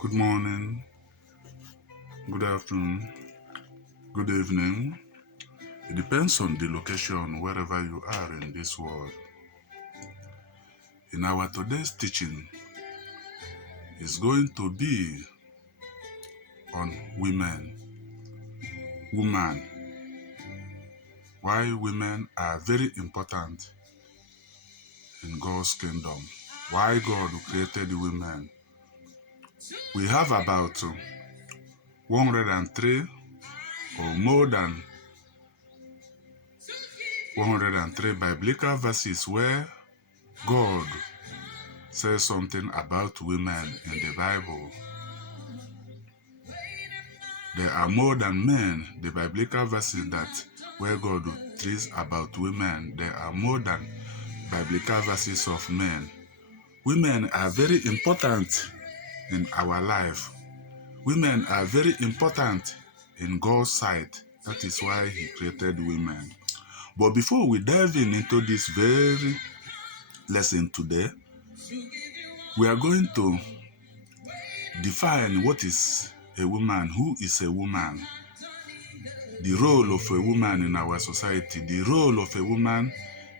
Good morning, good afternoon, good evening. It depends on the location wherever you are in this world. In our today's teaching is going to be on woman, why women are very important in God's kingdom, why God created women. We have about 103 or more than 103 biblical verses where God says something about women in the Bible. There are more than men, the biblical verses that where God treats about women, there are more than biblical verses of men. Women are very important in our life. Women are very important in God's sight. That is why He created women. But before we dive into this very lesson today, we are going to define what is a woman, who is a woman, the role of a woman in our society, the role of a woman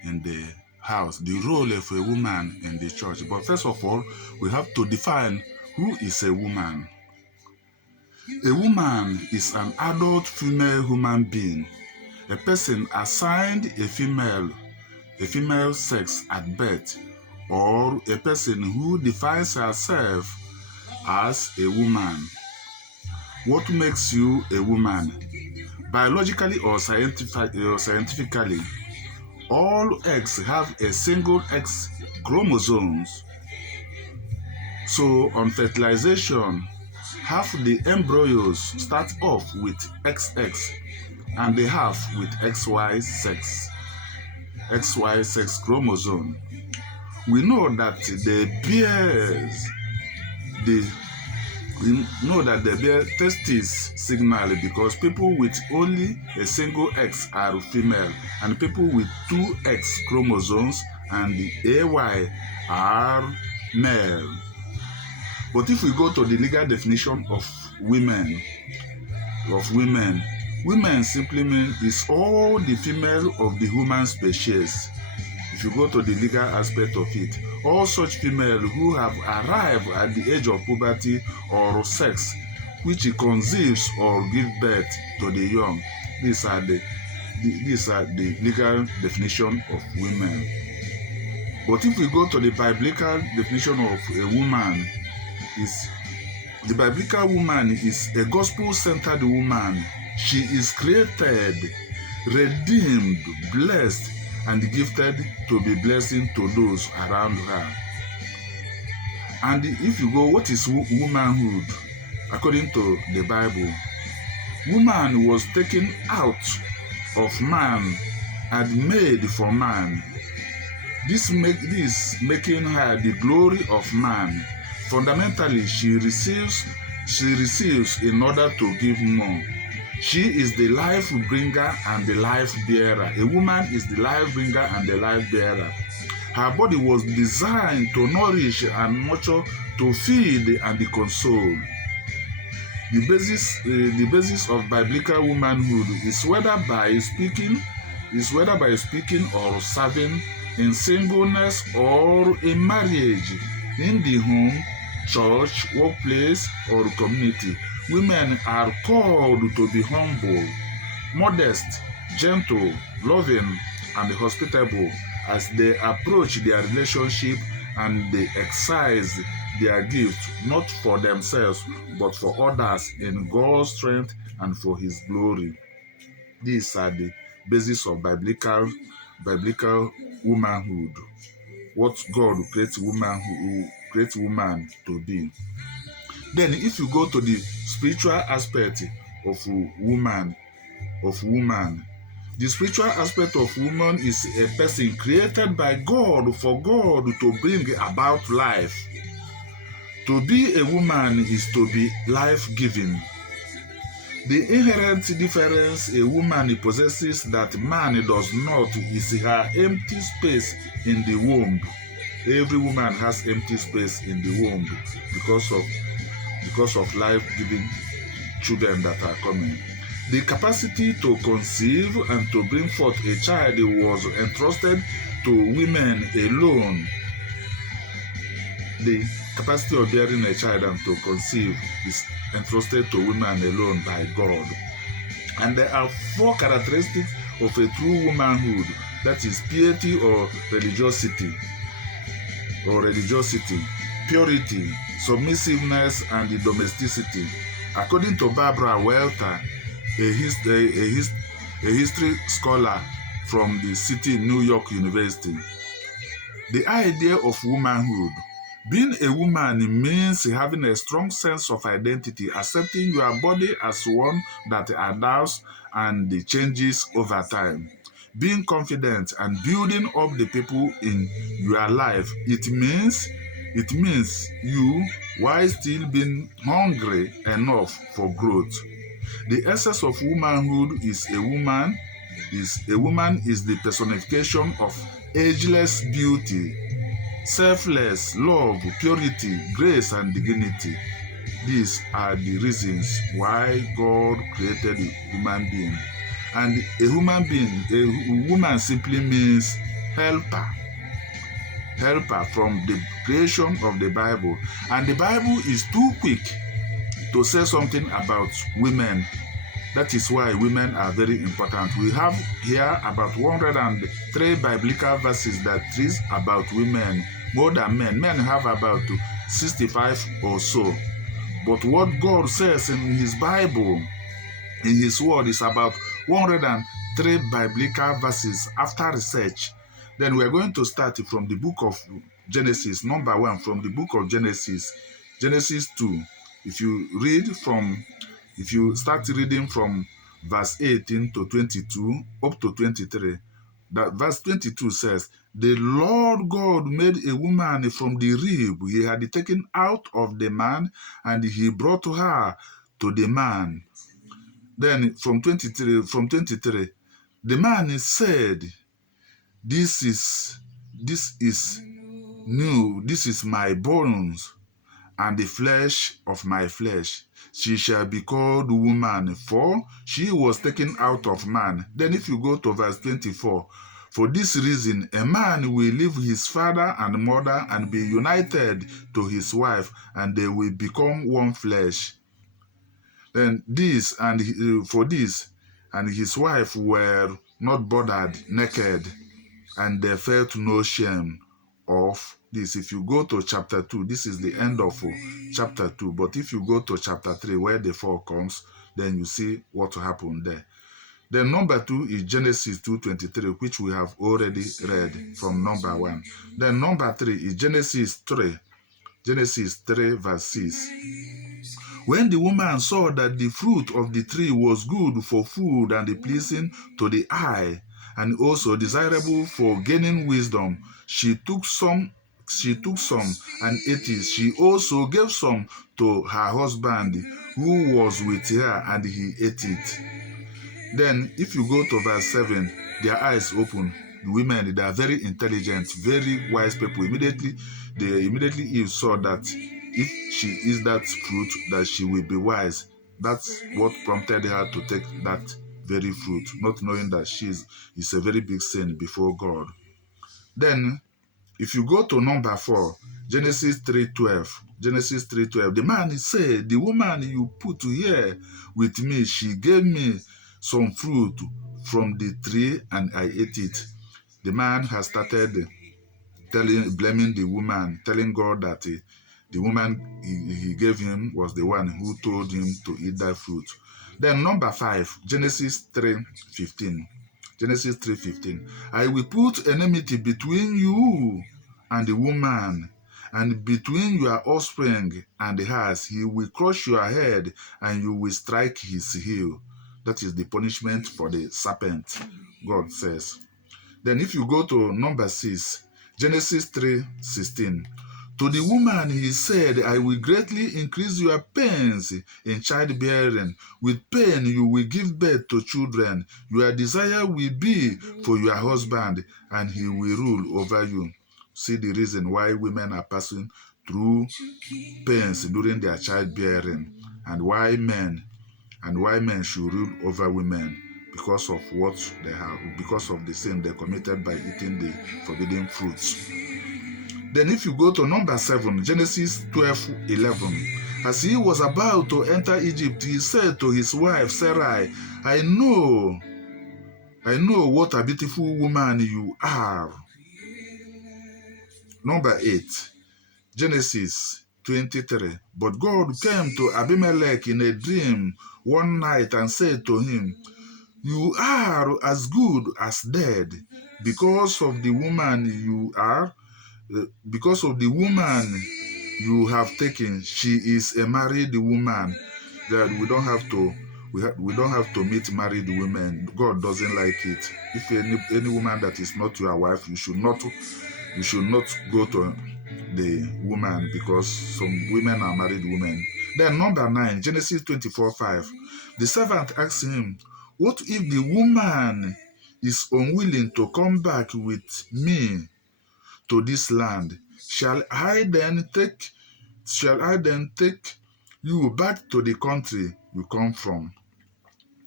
in the house, the role of a woman in the church. But first of all, we have to define who is a woman. A woman is an adult female human being, a person assigned a female sex at birth, or a person who defines herself as a woman. What makes you a woman? Biologically or scientifically, all eggs have a single X chromosomes. So on fertilization, half the embryos start off with XX and the half with XY sex chromosome. We know that they bear testis signal because people with only a single X are female and people with two X chromosomes and the AY are male. But if we go to the legal definition of women simply means is all the female of the human species. If you go to the legal aspect of it, all such female who have arrived at the age of puberty or sex, which conceives or give birth to the young, these are the legal definition of women. But if we go to the biblical definition of a woman, the biblical woman is a gospel-centered woman. She is created, redeemed, blessed, and gifted to be blessing to those around her. And if you go, what is womanhood? According to the Bible, woman was taken out of man and made for man. This making her the glory of man. Fundamentally, she receives in order to give more. She is the life bringer and the life bearer. A woman is the life bringer and the life bearer. Her body was designed to nourish and nurture, to feed and console. The basis of biblical womanhood is whether by speaking or serving, in singleness or in marriage, in the home, church, workplace, or community. Women are called to be humble, modest, gentle, loving, and hospitable as they approach their relationship and they exercise their gift not for themselves but for others in God's strength and for His glory. These are the basis of biblical womanhood. What God creates woman to be. Then if you go to the spiritual aspect of woman, the spiritual aspect of woman is a person created by God for God to bring about life. To be a woman is to be life-giving. The inherent difference a woman possesses that man does not is her empty space in the womb. Every woman has empty space in the womb because of because of life-giving children that are coming. The capacity to conceive and to bring forth a child was entrusted to women alone. The capacity of bearing a child and to conceive is entrusted to women alone by God. And there are 4 characteristics of a true womanhood, that is piety or religiosity, purity, submissiveness, and the domesticity. According to Barbara Welter, a history scholar from the city New York University, the idea of womanhood. Being a woman means having a strong sense of identity, accepting your body as one that adapts and changes over time. Being confident and building up the people in your life. It means you, while still being hungry enough for growth. The essence of womanhood is a woman is the personification of ageless beauty, selfless love, purity, grace, and dignity. These are the reasons why God created a human being. And a human being, a woman simply means helper. Helper from the creation of the Bible. And the Bible is too quick to say something about women. That is why women are very important. We have here about 103 biblical verses that treat about women more than men. Men have about 65 or so. But what God says in His Bible, in His Word, is about 103 biblical verses after research. Then we are going to start from the book of Genesis, number 1, from the book of Genesis, Genesis 2. If you start reading from verse 18 to 22 up to 23, that verse 22 says, the Lord God made a woman from the rib He had taken out of the man, and He brought her to the man. Then from 23, the man said, this is new, this is my bones and the flesh of my flesh. She shall be called woman, for she was taken out of man. Then if you go to verse 24, for this reason a man will leave his father and mother and be united to his wife, and they will become one flesh. Then for this and his wife were not bothered naked, and they felt no shame of this. If you go to chapter 2, this is the end of chapter 2. But if you go to chapter 3, where the 4 comes, then you see what happened there. Then number 2 is Genesis 2:23, which we have already read from number 1. Then number 3 is Genesis 3 verse 6. When the woman saw that the fruit of the tree was good for food and pleasing to the eye, and also desirable for gaining wisdom, she took some and ate it. She also gave some to her husband who was with her, and he ate it. Then if you go to verse 7, their eyes open. The women, they are very intelligent, very wise people. Immediately Eve saw that if she eats that fruit, that she will be wise. That's what prompted her to take that very fruit, not knowing that it's a very big sin before God. Then, if you go to number 4, Genesis 3:12, the man said, the woman you put here with me, she gave me some fruit from the tree and I ate it. The man has started blaming the woman, telling God that the woman he gave him was the one who told him to eat that fruit. Then number 5, Genesis 3:15. I will put enmity between you and the woman, and between your offspring and hers. He will crush your head, and you will strike his heel. That is the punishment for the serpent, God says. Then if you go to number 6, Genesis 3:16. To the woman he said, I will greatly increase your pains in childbearing. With pain you will give birth to children. Your desire will be for your husband, and he will rule over you. See the reason why women are passing through pains during their childbearing, and why men should rule over women because of what they have, because of the sin they committed by eating the forbidden fruits. Then if you go to number 7, Genesis 12:11, as he was about to enter Egypt, he said to his wife Sarai, I know what a beautiful woman you are. Number 8, Genesis 23, but God came to Abimelech in a dream one night and said to him, you are as good as dead because of the woman you have taken. She is a married woman. That we don't have to meet married women. God doesn't like it. If any woman that is not your wife, you should not go to the woman, because some women are married women. Then number 9, Genesis 24:5. The servant asked him, what if the woman is unwilling to come back with me to this land? Shall I then take you back to the country you come from?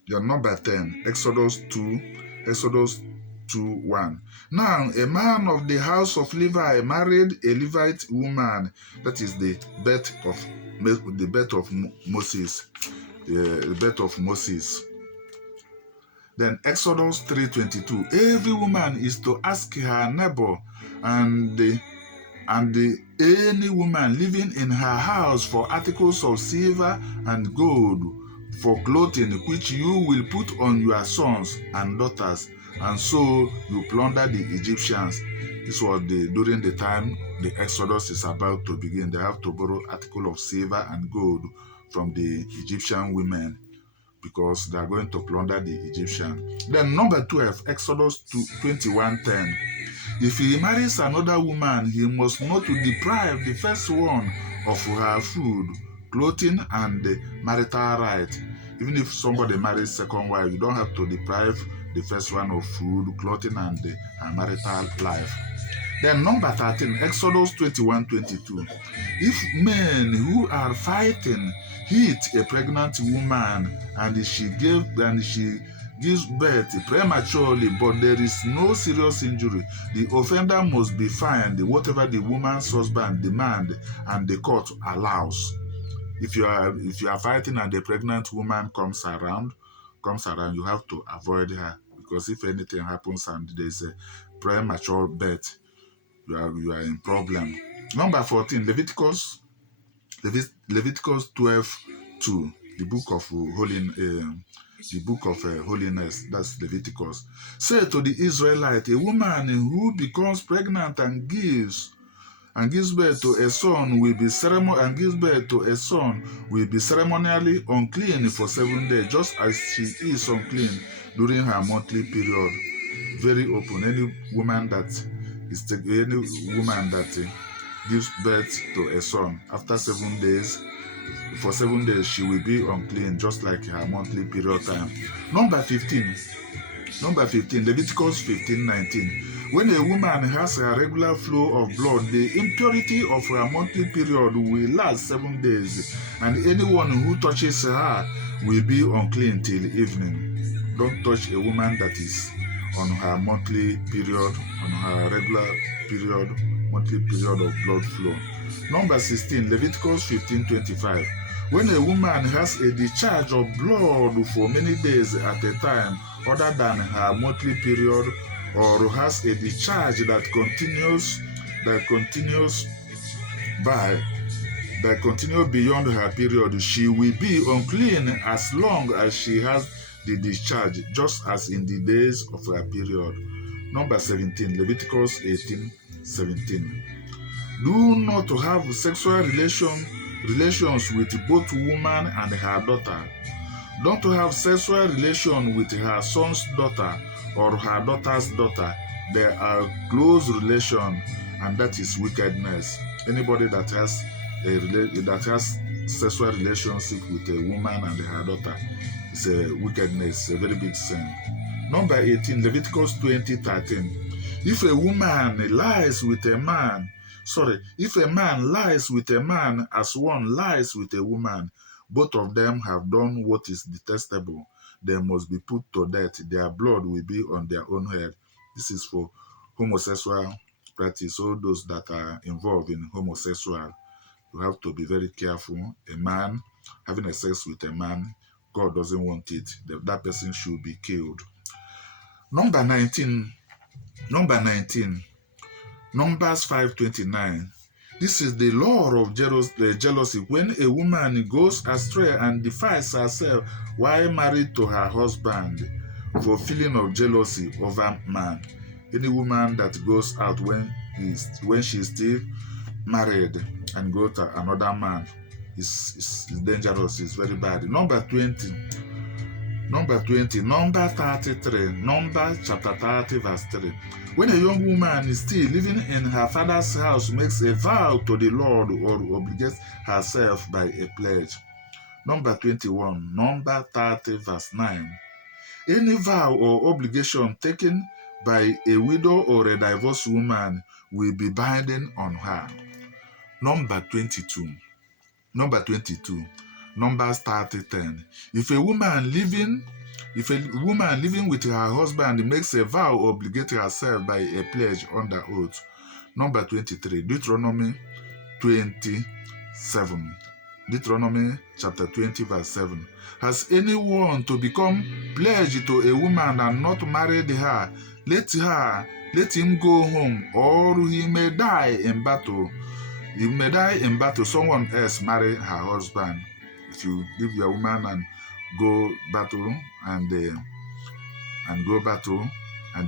Your number 10, Exodus 2:1. Now a man of the house of Levi married a Levite woman. That is the birth of Moses. Then Exodus 3:22. Every woman is to ask her neighbor and any woman living in her house for articles of silver and gold, for clothing which you will put on your sons and daughters, and so you plunder the Egyptians. This was during the time the Exodus is about to begin. They have to borrow article of silver and gold from the Egyptian women, because they are going to plunder the Egyptian. Then number 12, Exodus 21:10. If he marries another woman, he must not deprive the first one of her food, clothing, and marital right. Even if somebody marries second wife, you don't have to deprive the first one of food, clothing, and marital life. Then number 13, Exodus 21:22. If men who are fighting hit a pregnant woman and she gives birth prematurely, but there is no serious injury, the offender must be fined whatever the woman's husband demands and the court allows. If you are fighting and the pregnant woman comes around, you have to avoid her, because if anything happens and there's a premature birth, you are in problem. Number 14, Leviticus 12:2, the book of holiness. That's Leviticus. Say to the Israelite, a woman who becomes pregnant and gives birth to a son will be ceremonially unclean for 7 days, just as she is unclean during her monthly period. Very open. Any woman that gives birth to a son after 7 days, for 7 days she will be unclean, just like her monthly period time. Number 15, Leviticus 15:19. When a woman has a regular flow of blood, the impurity of her monthly period will last 7 days, and anyone who touches her will be unclean till evening. Don't touch a woman that is on her monthly period, on her regular period, monthly period of blood flow. Number 16, Leviticus 15:25. When a woman has a discharge of blood for many days at a time other than her monthly period, or has a discharge that continues beyond her period, she will be unclean as long as she has the discharge, just as in the days of her period. Number 17, Leviticus 18:17. Do not have sexual relations with both woman and her daughter. Don't have sexual relation with her son's daughter or her daughter's daughter. They are close relation, and that is wickedness. Anybody that has sexual relationship with a woman and her daughter is a wickedness, a very big sin. Number 18, Leviticus 20:13. If a woman lies with a man, If a man lies with a man as one lies with a woman, both of them have done what is detestable. They must be put to death. Their blood will be on their own head. This is for homosexual practice. All those that are involved in homosexual, you have to be very careful. A man having a sex with a man, God doesn't want it. That person should be killed. Number 19. Numbers 5:29. This is the law of jealousy. When a woman goes astray and defies herself while married to her husband for feeling of jealousy over man. Any woman that goes out when she's still married and go to another man is dangerous, is very bad. Number 20. Number 33. Numbers chapter 30 verse 3. When a young woman is still living in her father's house, makes a vow to the Lord or obligates herself by a pledge. Number 21. Number 30 verse 9. Any vow or obligation taken by a widow or a divorced woman will be binding on her. Number 22. Numbers 30:10. If a woman living with her husband makes a vow or obligates herself by a pledge under oath. Number 23. Deuteronomy 27. Deuteronomy chapter 20 verse 7. Has anyone to become pledged to a woman and not married her, let him go home, or he may die in battle. Someone else marry her husband. If you leave your woman and go battle, and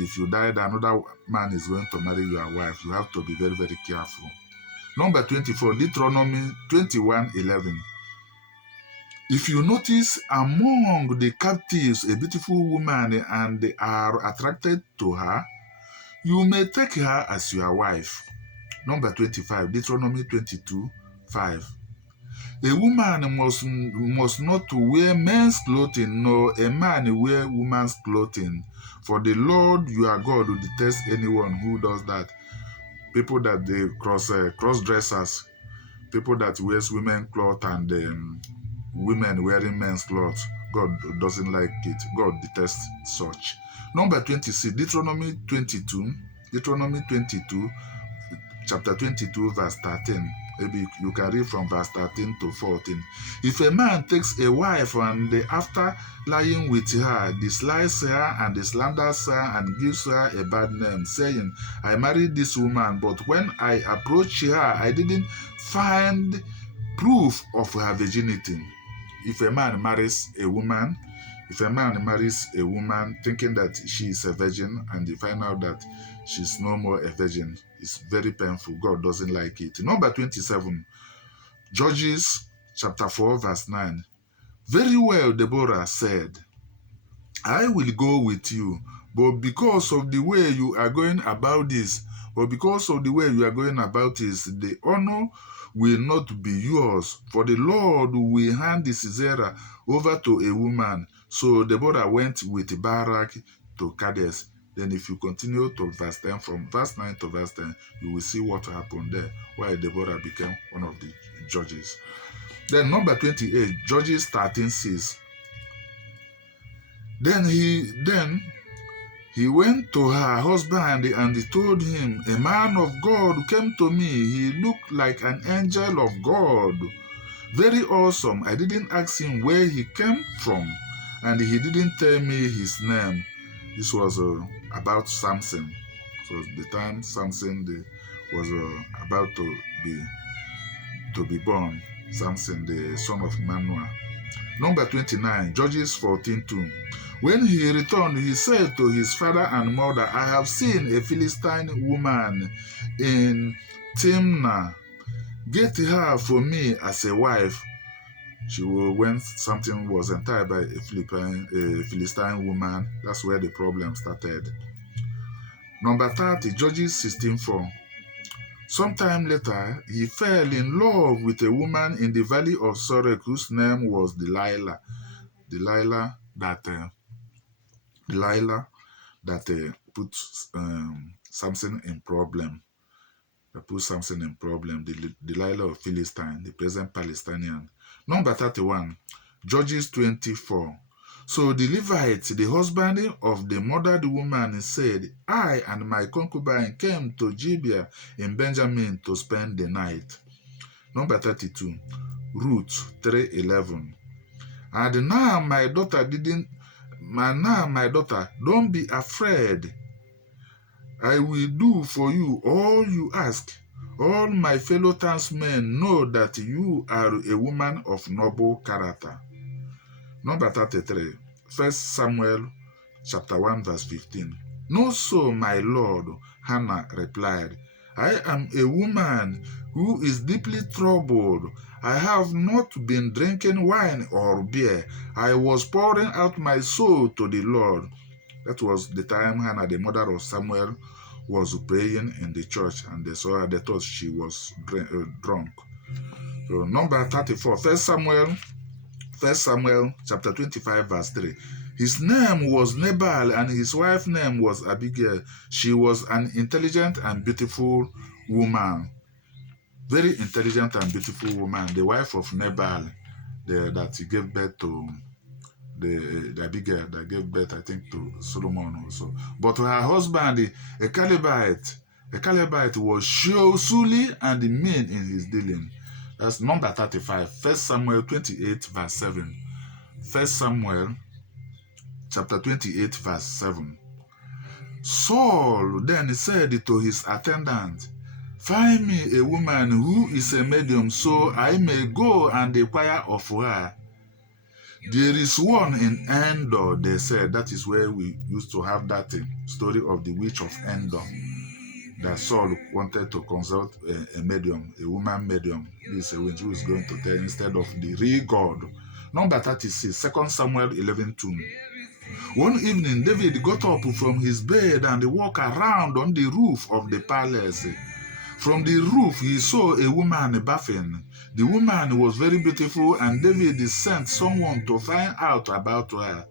if you die, another man is going to marry your wife. You have to be very, very careful. Number 24, Deuteronomy 21:11. If you notice among the captives a beautiful woman and are attracted to her, you may take her as your wife. Number 25, Deuteronomy 22:5. A woman must not wear men's clothing, nor a man wear woman's clothing. For the Lord your God will detest anyone who does that. People that they cross-dressers, people that wears women's clothes and women wearing men's clothes. God doesn't like it. God detests such. Number 26, Deuteronomy 22, chapter 22, verse 13. Maybe you can read from verse 13 to 14. If a man takes a wife and after lying with her, dislikes her and slanders her and gives her a bad name, saying, I married this woman, but when I approached her, I didn't find proof of her virginity. If a man marries a woman thinking that she is a virgin and you find out that she's no more a virgin, it's very painful. God doesn't like it. Number 27, Judges chapter 4 verse 9. Very well, Deborah said, I will go with you, but because of the way you are going about this, the honor will not be yours, for the Lord will hand Sisera over to a woman. So Deborah went with Barak to Kadesh. Then if you continue to verse 10, from verse 9 to verse 10, you will see what happened there, why Deborah became one of the judges. Then number 28, Judges 13:6. Then he went to her husband and told him, a man of God came to me. He looked like an angel of God. Very awesome. I didn't ask him where he came from, and he didn't tell me his name. This was about Samson. So the time Samson was about to be born. Samson, the son of Manoah. Number 29, Judges 14:2. When he returned, he said to his father and mother, I have seen a Philistine woman in Timnah. Get her for me as a wife. When something was entitled by a Philistine woman, that's where the problem started. Number 30, Judges 16:4. Sometime later, he fell in love with a woman in the valley of Sorek whose name was Delilah. Delilah that put Samson in problem. That put Samson in problem. Delilah of Philistine, the present Palestinian. Number 31, Judges 24. So the Levite, the husband of the murdered woman, said, I and my concubine came to Gibeah in Benjamin to spend the night. Number 32, Ruth 3:11. And now my daughter, don't be afraid. I will do for you all you ask. All my fellow townsmen know that you are a woman of noble character. Number 33, 1 Samuel chapter 1 verse 15. No, so my lord, Hannah replied, I am a woman who is deeply troubled. I have not been drinking wine or beer. I was pouring out my soul to the Lord. That was the time Hannah, the mother of Samuel, was praying in the church, and they saw her. They thought she was drunk. So number 34, 1 Samuel chapter 25 verse 3. His name was Nabal and his wife's name was Abigail. She was an intelligent and beautiful woman. Very intelligent and beautiful woman. The wife of Nabal that he gave birth to, the Abigail that gave birth, I think, to Solomon also. But her husband, a Calebite was surely and mean in his dealing. That's number 35, 1 Samuel 28 verse 7. 1 Samuel chapter 28 verse 7. Saul then said to his attendant, find me a woman who is a medium, so I may go and inquire of her. There is one in Endor, they said. That is where we used to have that story of the witch of Endor, that Saul wanted to consult a medium, a woman medium. This is a witch who is going to tell instead of the real God. Number 36, 2 Samuel 11:2. One evening, David got up from his bed and walked around on the roof of the palace. From the roof, he saw a woman bathing. The woman was very beautiful, and David sent someone to find out about her.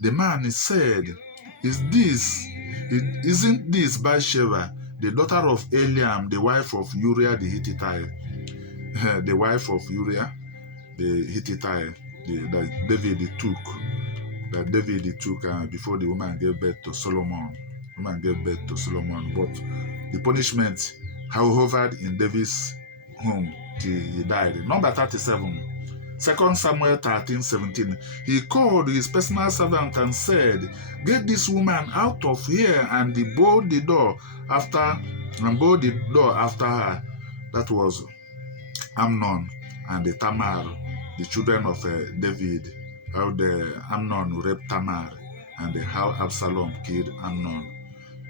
The man said, isn't this Bathsheba, the daughter of Eliam, the wife of Uriah the Hittite? The wife of Uriah the Hittite that David took before the woman gave birth to Solomon. But the punishment hovered in David's home till he died. Number 37, 2 Samuel 13:17. He called his personal servant and said, get this woman out of here and bolt the door after her. That was Amnon and Tamar, the children of David. How Amnon raped Tamar and how Absalom killed Amnon.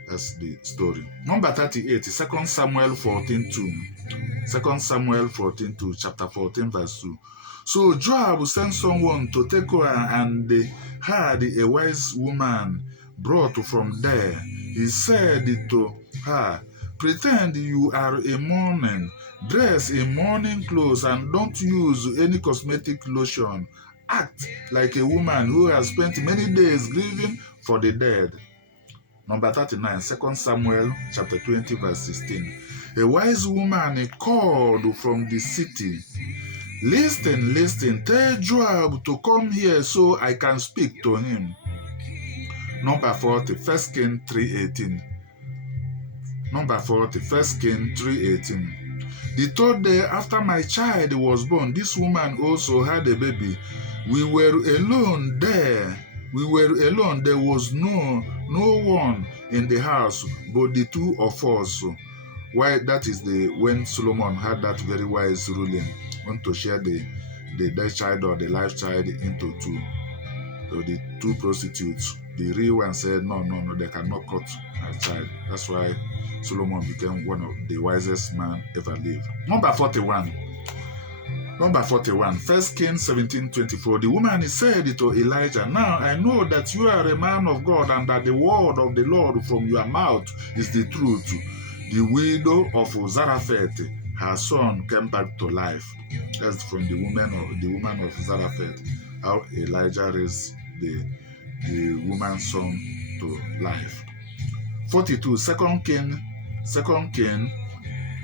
That's the story. Number 38, 2 Samuel 14:2. 2 Samuel 14:2, chapter 14, verse 2. So Joab sent someone to take her, and they had a wise woman brought from there. He said to her, pretend you are a mourning, dress in mourning clothes, and don't use any cosmetic lotion. Act like a woman who has spent many days grieving for the dead. Number 39, 2 Samuel chapter 20, verse 16. A wise woman called from the city. Listen, tell Joab to come here so I can speak to him. Number 40, 1 Kings 3:18. Number 40, 1 Kings 3:18. The third day after my child was born, this woman also had a baby. We were alone there. There was no one in the house but the two of us. Why? That is when Solomon had that very wise ruling, want to share the dead child or the live child into two. So the two prostitutes, the real one said, no, they cannot cut a child. That's why Solomon became one of the wisest men ever lived. Number 41, 1 Kings 17:24. The woman said to Elijah, now I know that you are a man of God and that the word of the Lord from your mouth is the truth. The widow of Zarephath, her son came back to life. That's from the woman of Zarephath, how Elijah raised the woman's son to life. 42, 2 King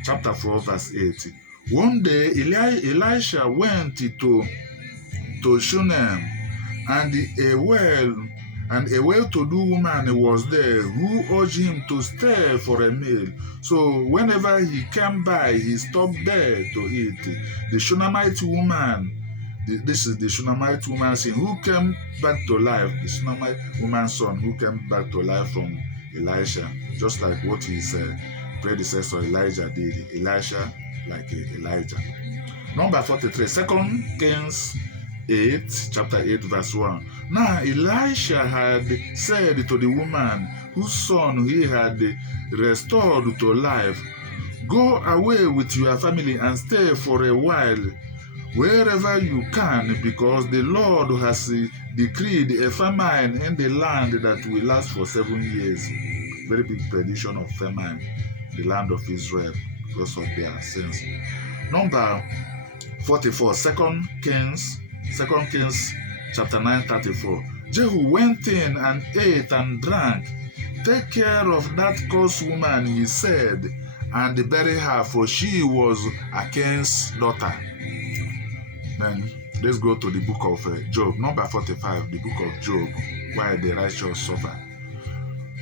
chapter 4, verse 8. One day Elisha went to Shunem, and a well-to-do woman was there who urged him to stay for a meal. So whenever he came by, he stopped there to eat. The Shunammite woman, this is the Shunammite woman's son who came back to life, the Shunammite woman's son who came back to life from Elisha, just like what his predecessor Elijah did. Elisha like Elijah. Number 43, 2 Kings 8, chapter 8, verse 1. Now Elisha had said to the woman whose son he had restored to life, "Go away with your family and stay for a while wherever you can, because the Lord has decreed a famine in the land that will last for 7 years." Very big prediction of famine in the land of Israel because of their sins. Number 44, 2 Kings chapter 9, 34. Jehu went in and ate and drank. "Take care of that cursed woman," he said, "and bury her, for she was Achan's daughter." Then let's go to the book of Job. Number 45, the book of Job, why the righteous suffer.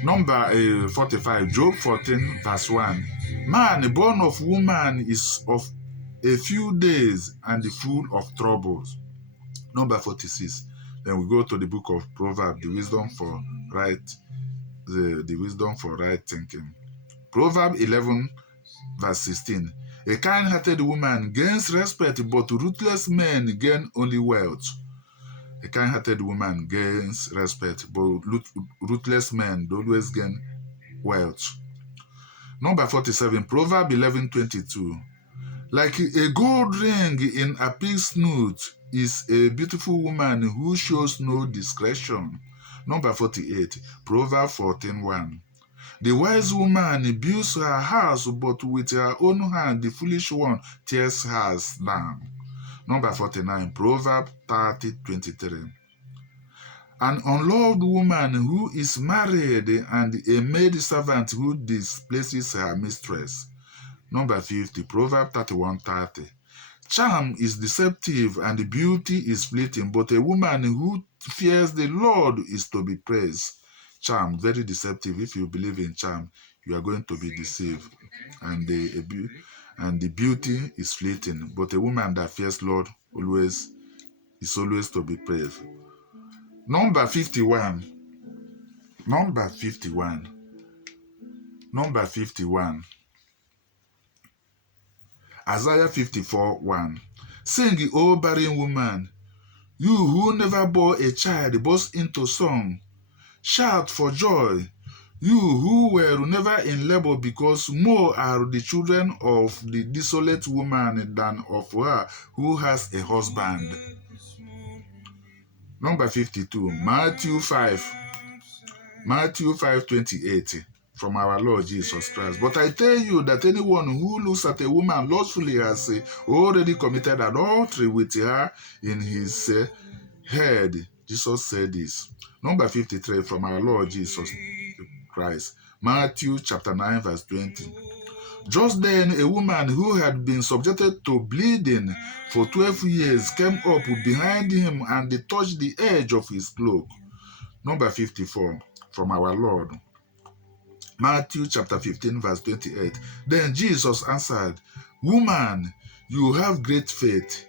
Number 45, Job 14, verse 1. Man born of woman is of a few days and full of troubles. Number 46. Then we go to the book of Proverbs, the wisdom for right thinking. Proverbs 11, verse 16. A kind-hearted woman gains respect, but ruthless men gain only wealth. A kind-hearted woman gains respect, but ruthless men always gain wealth. Number 47, Proverbs 11:22. Like a gold ring in a pig's snoot is a beautiful woman who shows no discretion. Number 48, Proverbs 14:1. The wise woman builds her house, but with her own hand the foolish one tears hers down. Number 49, Proverbs 30:23. An unloved woman who is married and a maid servant who displaces her mistress. Number 50, Proverbs 31:30. Charm is deceptive and beauty is fleeting, but a woman who fears the Lord is to be praised. Charm, very deceptive. If you believe in charm, you are going to be deceived. And the beauty is fleeting, but a woman that fears Lord is always to be praised. Number 51. Isaiah 54:1. Sing, O barren woman, you who never bore a child, burst into song. Shout for joy, you who were never in labor, because more are the children of the desolate woman than of her who has a husband. Number 52, Matthew 5:28, from our Lord Jesus Christ. But I tell you that anyone who looks at a woman lustfully has already committed adultery with her in his head. Jesus said this. Number 53, from our Lord Jesus Christ. Matthew chapter 9, verse 20. Just then, a woman who had been subjected to bleeding for 12 years came up behind him and touched the edge of his cloak. Number 54, from our Lord. Matthew chapter 15, verse 28. Then Jesus answered, "Woman, you have great faith.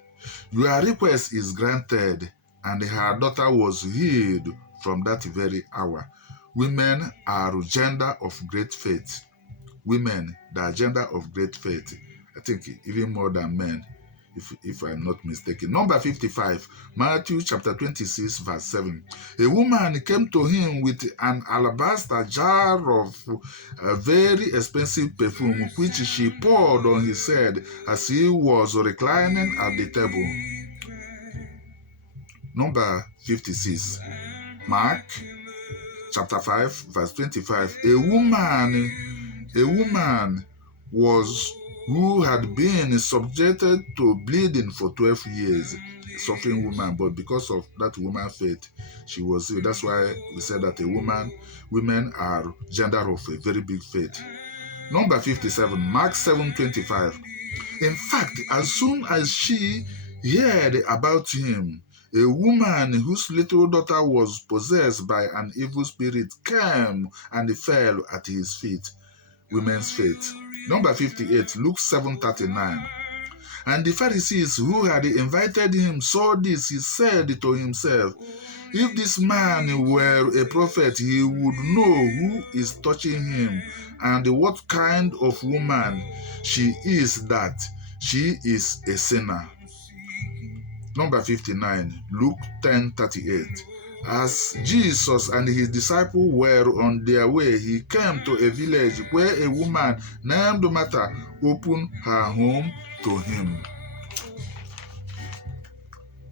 Your request is granted." And her daughter was healed from that very hour. Women are gender of great faith. Women, the gender of great faith. I think even more than men, if I'm not mistaken. Number 55, Matthew chapter 26, verse 7. A woman came to him with an alabaster jar of a very expensive perfume, which she poured on his head as he was reclining at the table. Number 56, Mark chapter 5, verse 25. A woman was who had been subjected to bleeding for 12 years, a suffering woman, but because of that woman's faith, she was healed. That's why we said that women are gender of a very big faith. Number 57, Mark 7:25. In fact, as soon as she heard about him, a woman whose little daughter was possessed by an evil spirit came and fell at his feet. Women's faith. Number 58, Luke 7:39. And the Pharisees who had invited him saw this. He said to himself, if this man were a prophet, he would know who is touching him and what kind of woman she is, that she is a sinner. Number 59, Luke 10:38. As Jesus and his disciples were on their way, he came to a village where a woman named Martha opened her home to him.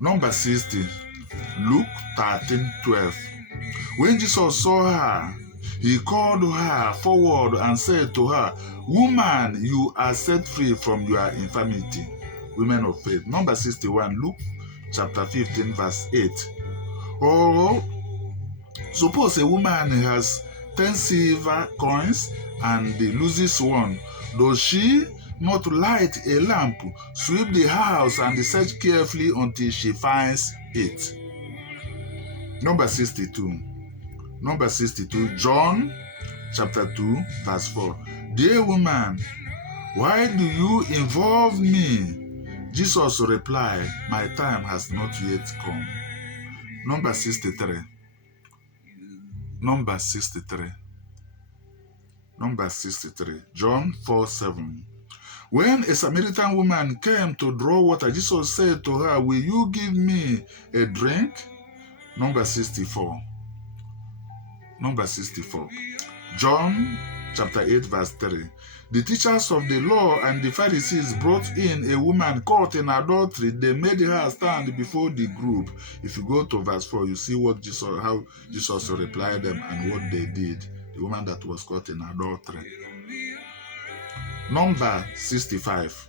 Number 60, Luke 13:12. When Jesus saw her, he called her forward and said to her, woman, you are set free from your infirmity. Women of faith. Number 61, Luke chapter 15, verse 8. Or suppose a woman has 10 silver coins and loses one. Does she not light a lamp, sweep the house, and search carefully until she finds it? Number 62. Number 62, John chapter 2, verse 4. Dear woman, why do you involve me? Jesus replied, my time has not yet come. Number 63. Number 63. Number 63. John 4:7. When a Samaritan woman came to draw water, Jesus said to her, will you give me a drink? Number 64. Number 64. John chapter 8, verse 3. The teachers of the law and the Pharisees brought in a woman caught in adultery. They made her stand before the group. If you go to verse 4, you see how Jesus replied them and what they did. The woman that was caught in adultery. Number 65.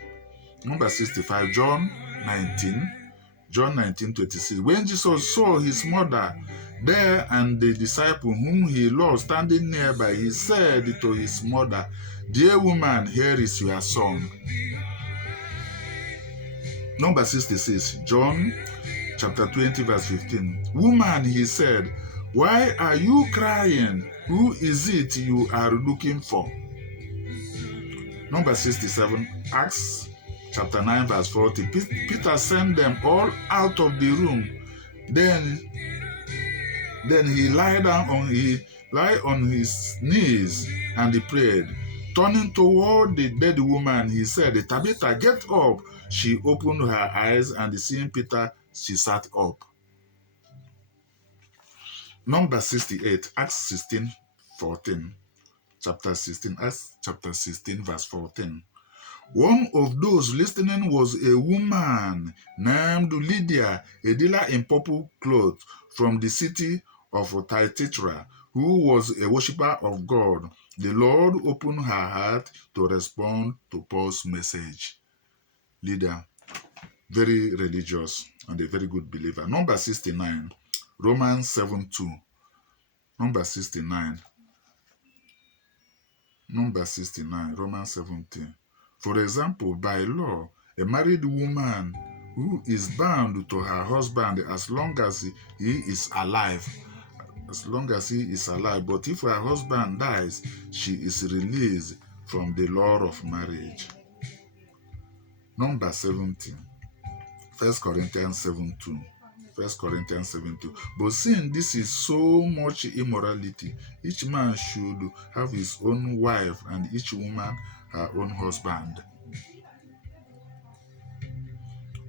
Number 65, John 19:26. When Jesus saw his mother there and the disciple whom he loved standing nearby, he said to his mother, dear woman, here is your son. Number 66, John chapter 20, verse 15. Woman, he said, why are you crying? Who is it you are looking for? Number 67, Acts chapter 9, verse 40. Peter sent them all out of the room. Then he lied on his knees and he prayed. Turning toward the dead woman, he said, Tabitha, get up. She opened her eyes and seeing Peter, she sat up. Number 68, Acts 16:14. Chapter 16, Acts chapter 16, verse 14. One of those listening was a woman named Lydia, a dealer in purple clothes from the city of Thyatira, who was a worshiper of God. The Lord opened her heart to respond to Paul's message. Lydia, very religious and a very good believer. Number 69, Romans 7:2. Number 69. Number 69, Romans 17. For example, by law, a married woman who is bound to her husband as long as he is alive. As long as he is alive. But if her husband dies, she is released from the law of marriage. Number 17. 1 Corinthians 7:2. 1 Corinthians 7:2. But seeing this is so much immorality, each man should have his own wife and each woman her own husband.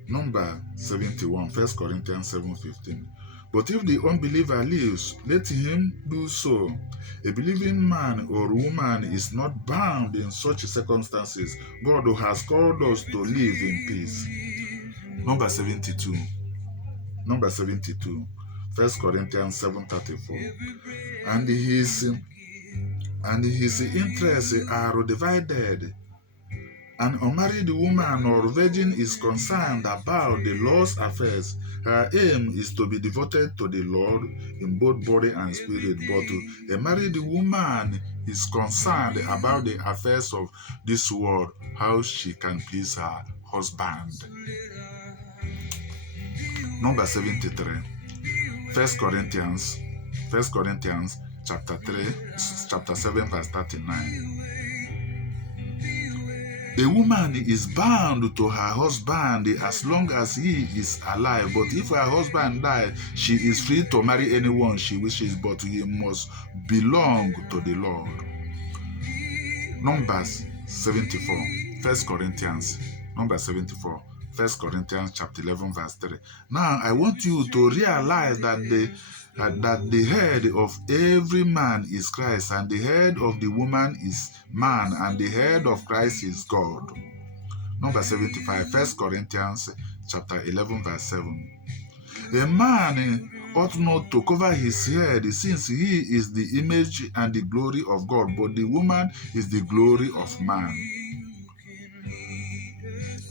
Number 71, 1 Corinthians 7:15. But if the unbeliever lives, let him do so. A believing man or woman is not bound in such circumstances. God has called us to live in peace. Number 72. Number 72, 1 Corinthians 7:34. And his interests are divided. An unmarried woman or virgin is concerned about the Lord's affairs. Her aim is to be devoted to the Lord in both body and spirit. But a married woman is concerned about the affairs of this world, how she can please her husband. Number 73. 1 Corinthians chapter 7, verse 39. A woman is bound to her husband as long as he is alive, but if her husband dies, she is free to marry anyone she wishes, but he must belong to the Lord. Numbers 74, 1 Corinthians, number 74, 1 Corinthians chapter 11, verse 3. Now, I want you to realize that the head of every man is Christ, and the head of the woman is man, and the head of Christ is God. Number 75, 1 Corinthians chapter 11, verse 7. A man ought not to cover his head, since he is the image and the glory of God, but the woman is the glory of man.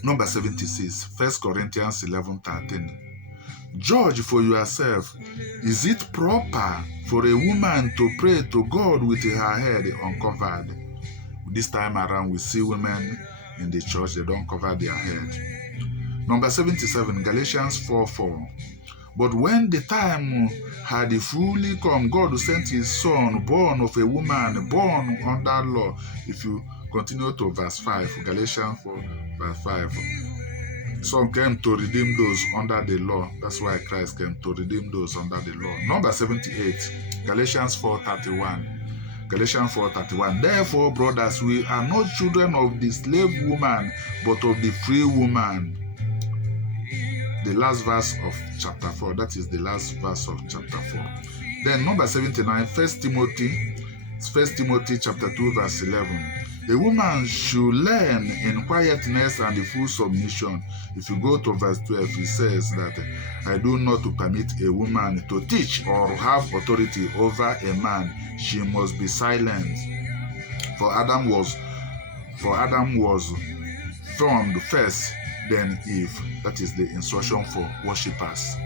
Number 76, 1 Corinthians 11, 13. Judge for yourself. Is it proper for a woman to pray to God with her head uncovered? This time around, we see women in the church, they don't cover their head. Number 77, Galatians 4:4. But when the time had fully come, God sent his son, born of a woman, born under law. If you continue to verse 5, Galatians 4, verse 5. Some came to redeem those under the law. That's why Christ came to redeem those under the law. Number 78, Galatians 4:31. Galatians 4:31. Therefore, brothers, we are not children of the slave woman, but of the free woman. The last verse of chapter 4. That is the last verse of chapter 4. Then number 79, 1 Timothy chapter 2, verse 11. A woman should learn in quietness and the full submission. If you go to verse 12, it says that I do not permit a woman to teach or have authority over a man. She must be silent. For Adam was formed first, then Eve. That is the instruction for worshippers.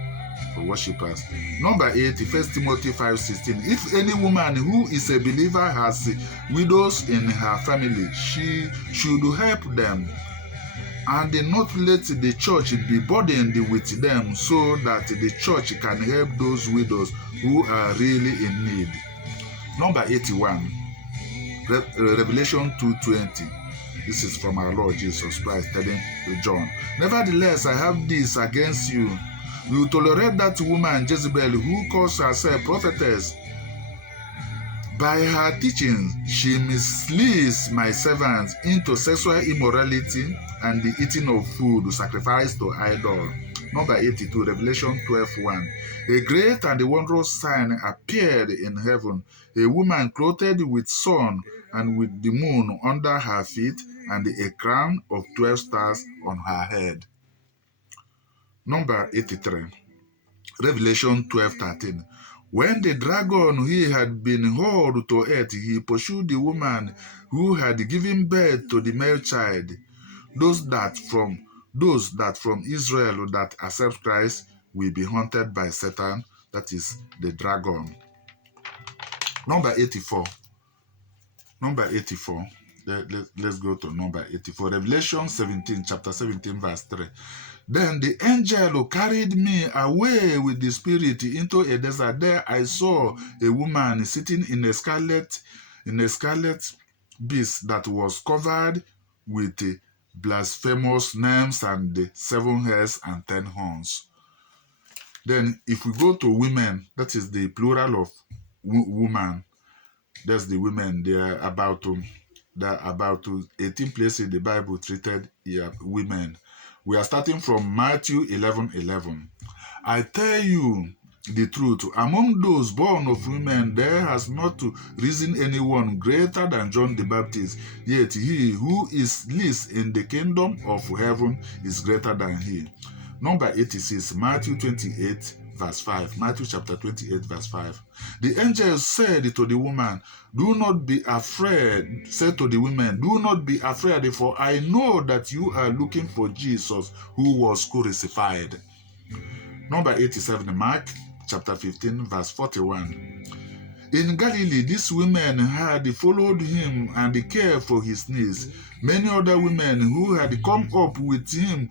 Number 80, 1 Timothy 5:16. If any woman who is a believer has widows in her family, she should help them and not let the church be burdened with them, so that the church can help those widows who are really in need. Number 81, Revelation 2:20. This is from our Lord Jesus Christ telling John. Nevertheless, I have this against you. You tolerate that woman Jezebel, who calls herself prophetess. By her teaching, she misleads my servants into sexual immorality and the eating of food sacrificed to idol. Number 82, Revelation 12:1. A great and a wondrous sign appeared in heaven, a woman clothed with sun and with the moon under her feet, and a crown of 12 stars on her head. Number 83, Revelation 12:13. When the dragon he had been hurled to earth, he pursued the woman who had given birth to the male child. Those that from Israel that accept Christ will be haunted by Satan, that is the dragon. Number 84. Let's go to number 84. Revelation 17, chapter 17, verse 3. Then the angel who carried me away with the spirit into a desert. There I saw a woman sitting in a scarlet beast that was covered with blasphemous names and the 7 heads and 10 horns. Then if we go to women, that is the plural of woman. That's the women. They are about 18 places in the Bible treated women. We are starting from Matthew 11:11. I tell you the truth, among those born of women, there has not risen anyone greater than John the Baptist, yet he who is least in the kingdom of heaven is greater than he. Number 86, Matthew 28, verse 5. Matthew chapter 28, verse 5. The angel said to the woman, do not be afraid, said to the women, do not be afraid, for I know that you are looking for Jesus who was crucified. Number 87, Mark chapter 15, verse 41. In Galilee, these women had followed him and cared for his needs. Many other women who had come up with him